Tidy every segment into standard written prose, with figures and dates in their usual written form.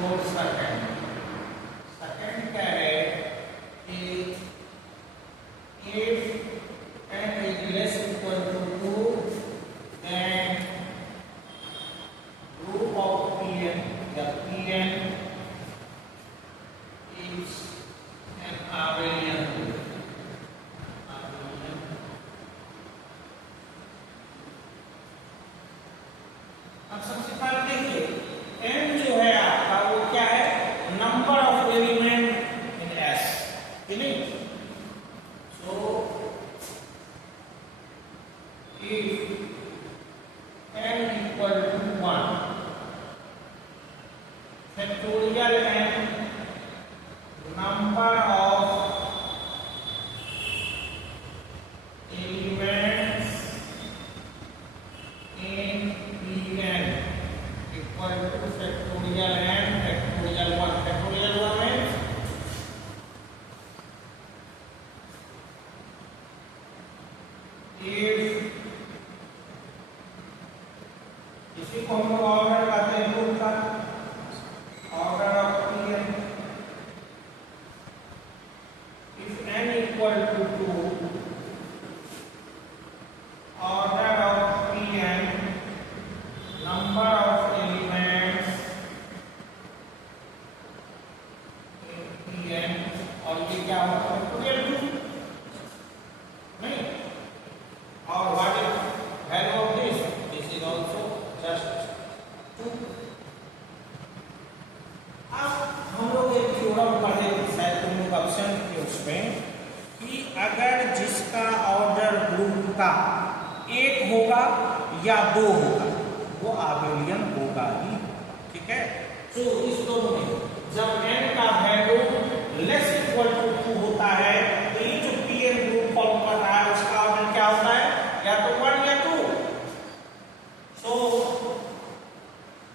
तो second second क्या है कि if n is less equal to 2 then group of Pn, the Pn is an abelian group. अब सबसे पहले देखिए n जो है आपका वो क्या है, number of element in S, ठीक नहीं? सो if n equal to 1 factorial n number of elements in Pn equal to factorial n factorial 1. Factorial 1 means if इसी को हम लोग ऑर्डर कहते हैं, ग्रुप का order of Pn. If n equal to 2, order of Pn, number of elements in Pn, और ये क्या होता है, factorial 2 नहीं? और what is value of this? This is also just 2. अब हम लोग एक थ्योरम पढ़े थे शायद तुम लोग ऑप्शन के उसमें कि अगर जिसका ऑर्डर ग्रुप का 1 होगा या 2 होगा वो आबेलियन होगा ही, ठीक है? तो इस दोनों में जब n का वैल्यू लेस इक्वल टू 2 होता है तो ये जो Pn ग्रुप फॉर्म कर रहा है उसका ऑर्डर क्या होता है, या तो 1 या 2. So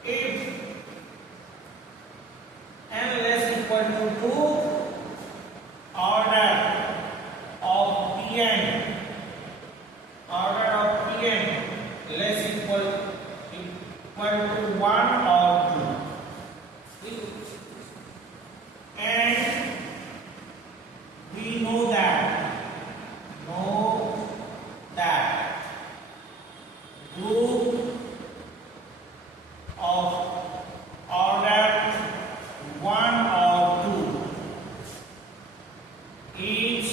if n less equal to 2, order of Pn less equal to 1 or 2, and we know that group of order 1 or 2 is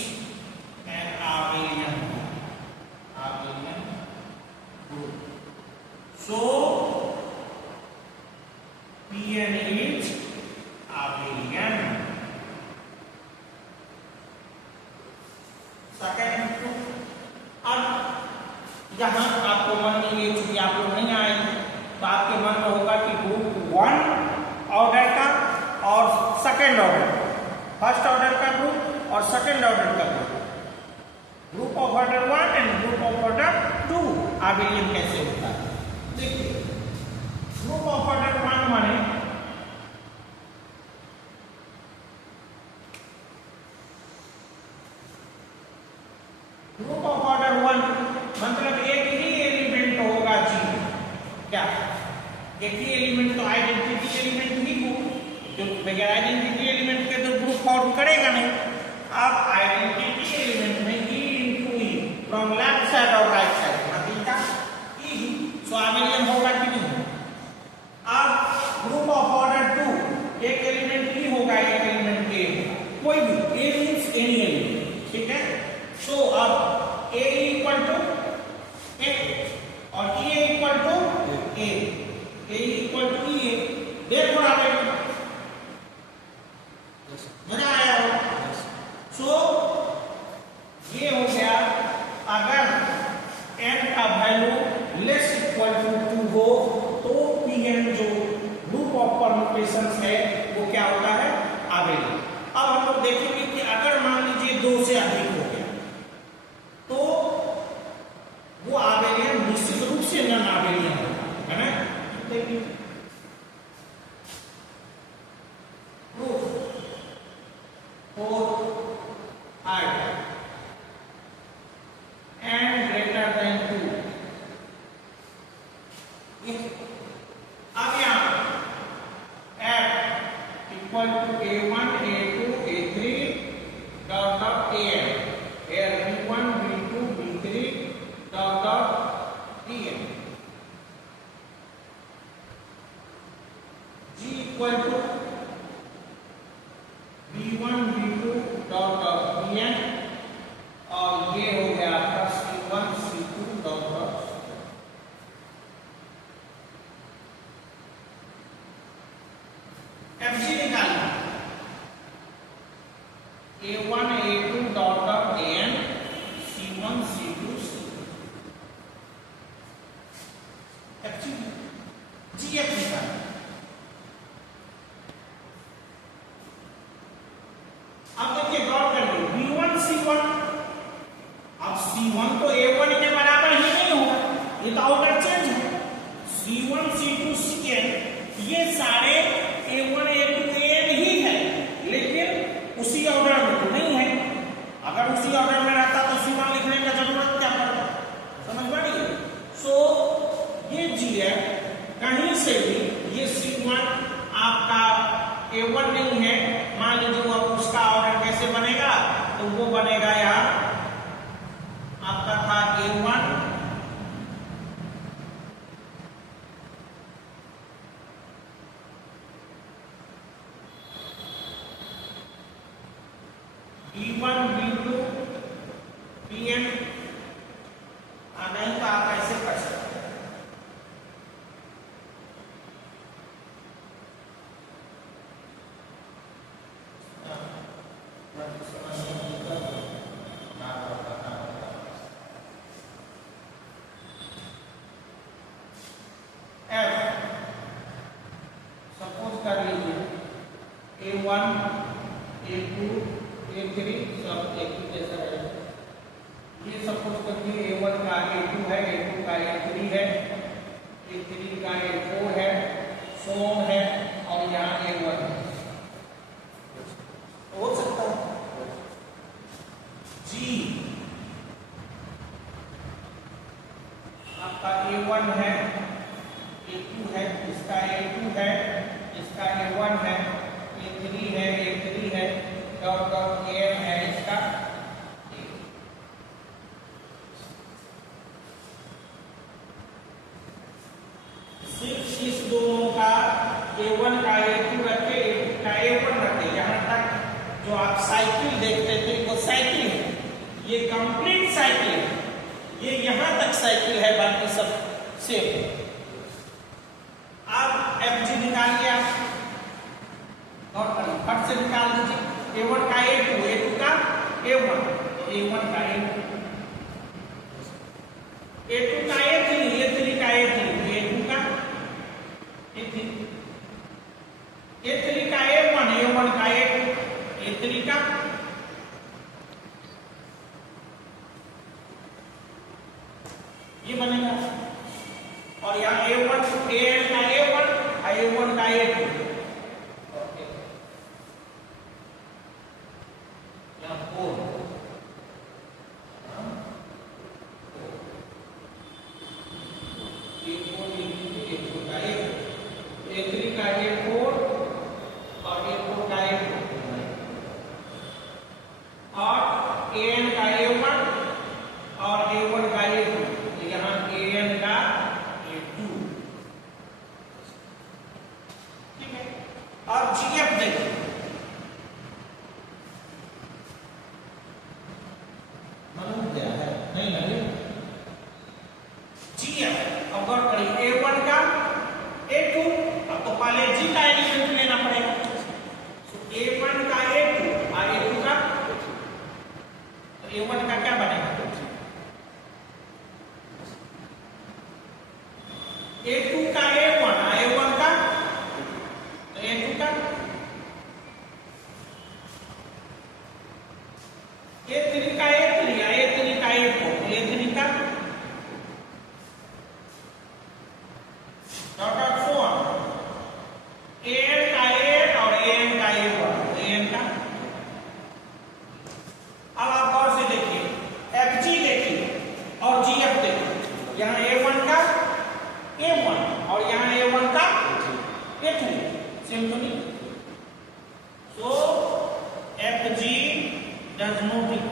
an abelian group. So Pn is abelian. Second, अब यहाँ आपको मन में ये चीज आप लोग नहीं आएंगे तो आपके मन में होगा कि ग्रुप 1 ऑर्डर का और सेकंड ऑर्डर, फर्स्ट ऑर्डर का ग्रुप और सेकंड ऑर्डर का group of order 1 and group of order 2 आबेलियन कैसे होता है? देखिए ग्रुप ऑफ ऑर्डर 1 माने ग्रुप ऑफ ऑर्डर 1 मतलब एक ही एलिमेंट होगा जी, क्या एक ही एलिमेंट तो आइडेंटिटी एलिमेंट ही हो, जो बगैर आइडेंटिटी एलिमेंट के तो ग्रुप फॉर्म करेगा नहीं. अब आइडेंटिटी एलिमेंट में e into e from left side और राइट साइड नथिंग का ई, सो आबेलियन होगा कि नहीं? अब ग्रुप ऑफ ऑर्डर 2 एक एलिमेंट ई होगा, एक एलिमेंट ए होगा, कोई भी ए मींस एनी एलिमेंट, ठीक है? सो अब a इक्वल टू a और e equal to a equal to e. देखो ना मजा आया हो? सो ये हो गया अगर n का वैल्यू लेस इक्वल टू 2 हो तो Pn जो ग्रुप ऑफ परम्यूटेशंस है वो क्या होता है, आबेलियन. अब हम लोग देखेंगे कि अगर मान लीजिए 2 से अधिक हो गया तो equal to A1, A2, A3 dot dot AN. Here B1, B2, B3 dot dot DN. G equal to B1, B2 dot dot DN और ये हो गया आपका C1, C2 dot dot FG निकालना A1, A2 dot dot AN C1, C2, C2 FG GF निकालना। अब देखिए गौर करिए B1 C1, अब C1 तो A1 के बराबर ही नहीं होगा, ये तो ऑर्डर चेंज है। C1 C2 Cn ये सारे A1 A2 AN ही है, लेकिन उसी ऑर्डर में तो नहीं है। अगर उसी ऑर्डर में रहता तो C1 लिखने का जरूरत क्या पड़ता, समझ में नहीं। सो ये GF कहीं से भी ये C1 आपका A1 नहीं है, मान लीजिए वो उसका ऑर्डर कैसे बनेगा, तो वो बनेगा यहाँ आपका था A1 B1 B2 BN, नहीं तो आप ऐसे कर सकते हैं। सपोज कर लीजिए A1 A2 A3 सब एक ही जैसा है। ये सपोज करिए A1 का A2 है, A2 का A3 है, A3 का A4 है, so on है, और यहाँ A1 है। हो सकता है G आपका A1 है, A2 है, इसका A2 है, इसका A1 है, A3 है, A3 है, डॉट डॉट AN है इसका। सिर्फ इस दोनों का A1 का A2 रखे, A2 का A1 रखे, यहाँ तक जो आप साइकिल देखते थे वो साइकिल है, ये कंप्लीट साइकिल है, ये यहाँ तक साइकिल है, बाकी सब सेम। अब FG निकालिए आप, और फट से निकाल दीजिए A1 का A2, A2 का A1, A1 का A2, A2 का A3, A3 का A3, A2 का A3, A3 का A1, A1 का A2, A3 का ये बनेगा, और यहाँ A1 AN का A1, A1 का A2, A2 का A1, A1 का A2 का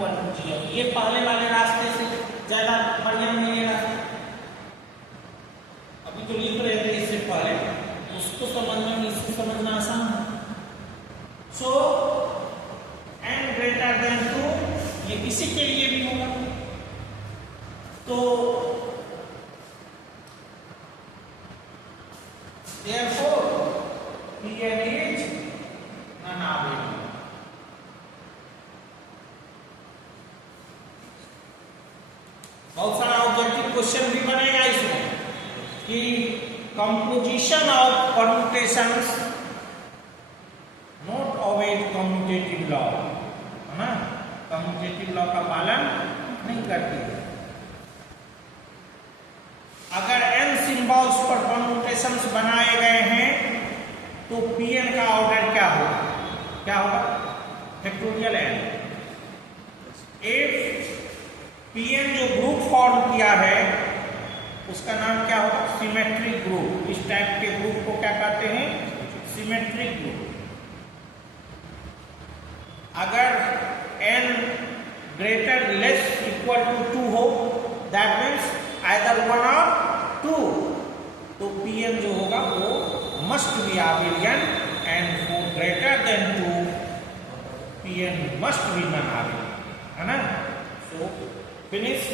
इक्वल टू GF। ये पहले वाले रास्ते से ज्यादा बढ़िया मिलेगा। अभी तो लिख रहे थे इससे पहले, उसको समझने में इसको समझना आसान है। सो n ग्रेटर देन 2 ये किसी के लिए भी होगा, तो therefore Pn is non-abelian। बहुत सारा ऑब्जेक्टिव क्वेश्चन भी बनेगा इसमें कि composition of permutations not always commutative law, है ना, कम्यूटेटिव लॉ का पालन नहीं करती है। अगर n सिंबल्स पर परम्यूटेशंस बनाए गए हैं तो Pn का ऑर्डर क्या होगा, क्या होगा, फैक्टोरियल n। if Pn जो ग्रुप फॉर्म किया है उसका नाम क्या होगा, सिमेट्रिक ग्रुप। इस टाइप के ग्रुप को क्या कहते हैं, सिमेट्रिक ग्रुप। अगर n greater less equal to 2 हो, दैट मीन्स आइदर 1 और 2, तो Pn जो होगा वो must be abelian, and for greater than 2 Pn must be non abelian, है ना। सो फिनिश।